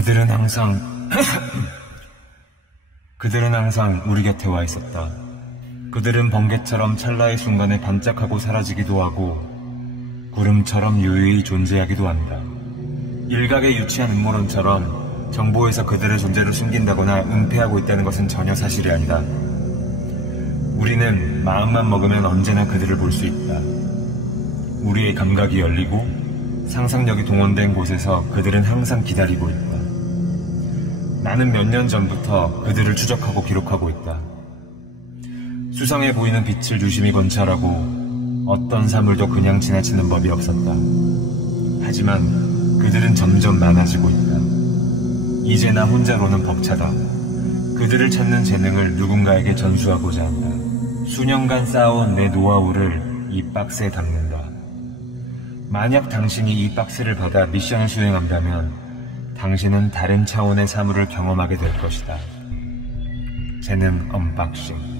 그들은 항상 그들은 항상 우리 곁에 와 있었다. 그들은 번개처럼 찰나의 순간에 반짝하고 사라지기도 하고 구름처럼 유유히 존재하기도 한다. 일각의 유치한 음모론처럼 정보에서 그들의 존재를 숨긴다거나 은폐하고 있다는 것은 전혀 사실이 아니다. 우리는 마음만 먹으면 언제나 그들을 볼 수 있다. 우리의 감각이 열리고 상상력이 동원된 곳에서 그들은 항상 기다리고 있다. 나는 몇 년 전부터 그들을 추적하고 기록하고 있다. 수상해 보이는 빛을 유심히 관찰하고 어떤 사물도 그냥 지나치는 법이 없었다. 하지만 그들은 점점 많아지고 있다. 이제 나 혼자로는 벅차다. 그들을 찾는 재능을 누군가에게 전수하고자 한다. 수년간 쌓아온 내 노하우를 이 박스에 담는다. 만약 당신이 이 박스를 받아 미션을 수행한다면 당신은 다른 차원의 사물을 경험하게 될 것이다. 재능 언박싱.